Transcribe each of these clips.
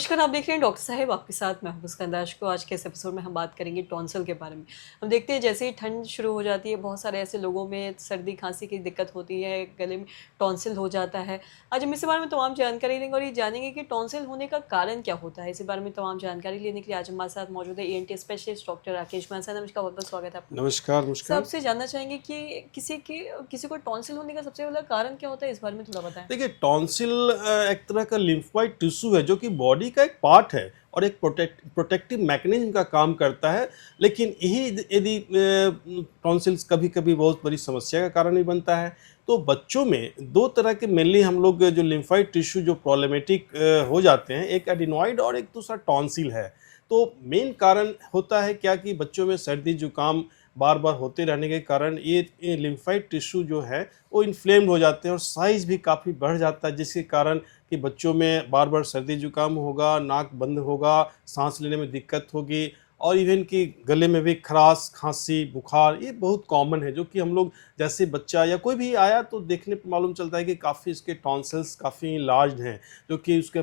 नमस्कार, आप देख रहे हैं डॉक्टर साहब आपके साथ मैं हूं मुस्कान दाश को। आज के इस एपिसोड में हम बात करेंगे टॉन्सिल के बारे में। हम देखते हैं जैसे ही ठंड शुरू हो जाती है बहुत सारे ऐसे लोगों में सर्दी खांसी की दिक्कत होती है, गले में टॉन्सिल हो जाता है। आज हम इस बारे में तमाम जानकारी लेंगे और ये जानेंगे कि टॉन्सिल होने का कारण क्या होता है। इसी बारे में तमाम जानकारी लेने के लिए आज हमारे साथ मौजूद है ENT specialist doctor Rakesh Kumar sir. नमस्कार, बहुत बहुत स्वागत है आपका। नमस्कार, सर, नमस्कार। आपसे जानना चाहेंगे कि किसी को टॉन्सिल होने का सबसे बड़ा कारण क्या होता है, इस बारे में थोड़ा बताएं। देखिए टॉन्सिल एक तरह का लिम्फोइड टिश्यू है जो कि बॉडी का एक पार्ट है और एक प्रोटेक्टिव मैकेनिज्म का काम करता है। लेकिन यही यदि टॉन्सिल्स कभी-कभी बहुत बड़ी समस्या का कारण भी बनता है। तो बच्चों में 2 तरह के मेनली हम लोग जो लिम्फोइड टिश्यू जो प्रॉब्लमेटिक हो जाते हैं, एक एडिनॉइड और एक दूसरा टॉन्सिल है। तो मेन कारण होता है क्या कि बच्चों में सर्दी जुकाम बार-बार होते रहने के कारण ये लिम्फोइड टिश्यू जो है वो इन्फ्लेम्ड हो जाते हैं और साइज़ भी काफ़ी बढ़ जाता है, जिसके कारण कि बच्चों में बार-बार सर्दी जुकाम होगा, नाक बंद होगा, साँस लेने में दिक्कत होगी और इवन कि गले में भी खराश, खाँसी, बुखार ये बहुत कॉमन है, जो कि हम लोग जैसे बच्चा या कोई भी आया तो देखने पे मालूम चलता है कि काफ़ी इसके टॉन्सिल्स काफ़ी लार्ज हैं, जो कि उसके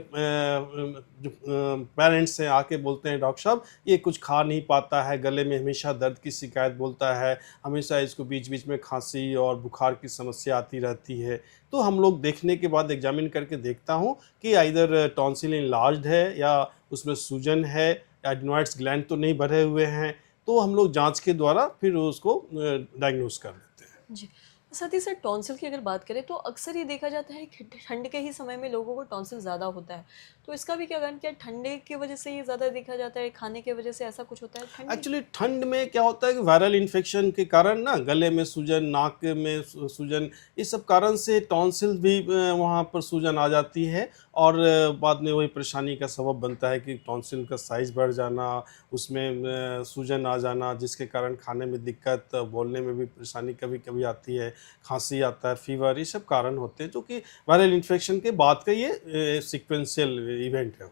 जो पेरेंट्स हैं आके बोलते हैं डॉक्टर साहब ये कुछ खा नहीं पाता है, गले में हमेशा दर्द की शिकायत बोलता है, हमेशा इसको बीच-बीच में खाँसी और बुखार की समस्या आती रहती है। तो हम लोग देखने के बाद एग्ज़ामिन करके देखता हूँ कि आइदर टॉन्सिल एनलार्ज्ड है या उसमें सूजन है, एडनोइड्स ग्लैंड तो नहीं भरे हुए हैं, तो हम लोग जाँच के द्वारा फिर उसको डायग्नोज़ कर लेते हैं। जी। साथ ही साथ टॉन्सिल की अगर बात करें तो अक्सर ये देखा जाता है कि ठंड के ही समय में लोगों को टॉन्सिल ज़्यादा होता है। तो इसका भी क्या कारण, क्या ठंडे की वजह से ये ज़्यादा देखा जाता है, खाने की वजह से ऐसा कुछ होता है ठंडी? एक्चुअली ठंड में क्या होता है कि वायरल इन्फेक्शन के कारण ना गले में सूजन, नाक में सूजन, इस सब कारण से टॉन्सिल भी वहाँ पर सूजन आ जाती है और बाद में वही परेशानी का सबब बनता है कि टॉन्सिल का साइज़ बढ़ जाना, उसमें सूजन आ जाना, जिसके कारण खाने में दिक्कत, बोलने में भी परेशानी कभी-कभी आती है, खाँसी आता है, फ़ीवर, ये सब कारण होते हैं, जो कि वायरल इन्फेक्शन के बाद का ये सीक्वेंशियल इवेंट है।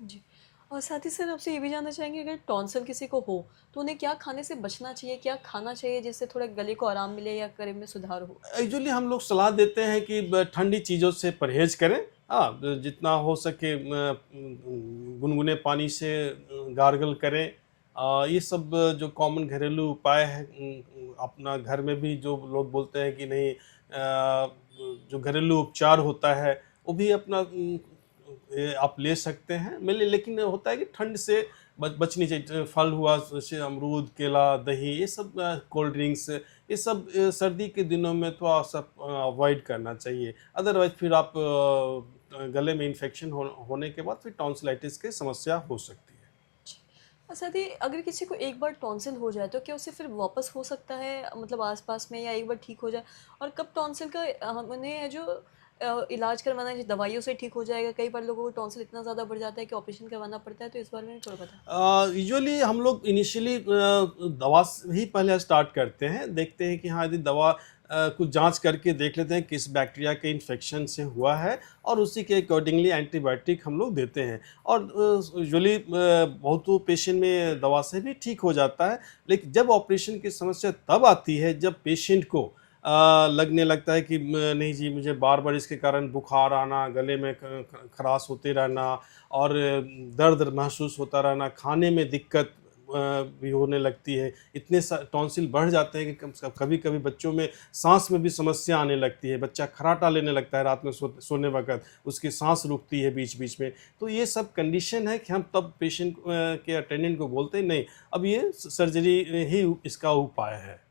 जी। और साथ ही साथ आपसे ये भी जानना चाहेंगे, अगर टॉन्सिल किसी को हो तो उन्हें क्या खाने से बचना चाहिए, क्या खाना चाहिए जिससे थोड़ा गले को आराम मिले या गले में सुधार हो? यूजुअली हम लोग सलाह देते हैं कि ठंडी चीज़ों से परहेज़ करें। हाँ, जितना हो सके गुनगुने पानी से गार्गल करें। ये सब जो कॉमन घरेलू उपाय हैं, अपना घर में भी जो लोग बोलते हैं कि नहीं, जो घरेलू उपचार होता है वो भी अपना आप ले सकते हैं। लेकिन होता है कि ठंड से बचनी चाहिए। फल हुआ जैसे अमरूद, केला, दही, ये सब कोल्ड ड्रिंक्स, ये सब सर्दी के दिनों में थोड़ा सा अवॉइड करना चाहिए। अदरवाइज़ फिर आप गले में इन्फेक्शन होने के बाद फिर टॉन्सिलाइटिस की समस्या हो सकती है। जी। और साथ ही अगर किसी को एक बार टॉन्सिल हो जाए तो क्या उसे फिर वापस हो सकता है, मतलब आस-पास में, या एक बार ठीक हो जाए? और कब टॉन्सिल का उन्हें है जो इलाज करवाना है, जो दवाइयों से ठीक हो जाएगा? कई बार लोगों को टॉन्सिल इतना ज़्यादा बढ़ जाता है कि ऑपरेशन करवाना पड़ता है, तो इस बारे में भी थोड़ा बताएँ। यूजुअली हम लोग इनिशियली दवा से ही पहले स्टार्ट करते हैं। देखते हैं कि हाँ, यदि दवा कुछ जाँच करके देख लेते हैं किस बैक्टीरिया के इन्फेक्शन से हुआ है और उसी के अकॉर्डिंगली एंटीबायोटिक हम लोग देते हैं। और यूजुअली बहुतों पेशेंट में दवा से भी ठीक हो जाता है। लेकिन जब ऑपरेशन की समस्या तब आती है जब पेशेंट को लगने लगता है कि नहीं जी, मुझे बार-बार इसके कारण बुखार आना, गले में खराश होते रहना और दर्द महसूस होता रहना, खाने में दिक्कत भी होने लगती है। इतने टॉन्सिल बढ़ जाते हैं कि कभी-कभी बच्चों में साँस में भी समस्या आने लगती है। बच्चा खर्राटा लेने लगता है रात में सोने वक़्त, उसकी साँस रुकती है बीच-बीच में। तो ये सब कंडीशन है कि हम तब पेशेंट के अटेंडेंट को बोलते हैं, नहीं, अब ये सर्जरी ही इसका उपाय है।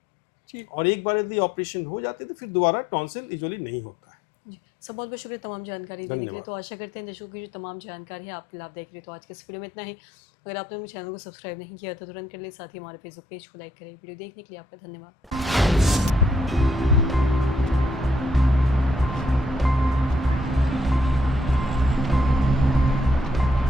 जी। और एक बार यदि ऑपरेशन हो जाती है तो फिर दोबारा टॉन्सिल यूजुअली नहीं होता है। जी। सर, बहुत-बहुत शुक्रिया तमाम जानकारी देने के लिए। धन्यवाद। तो आशा करते हैं दर्शकों की जो तमाम जानकारी है आपके लाभदायक रही। तो आज के इस वीडियो में इतना ही। अगर आपने मेरे चैनल को सब्सक्राइब नहीं किया तो तुरंत कर लें, साथ ही हमारे फेसबुक पेज को लाइक करें। वीडियो देखने के लिए आपका धन्यवाद।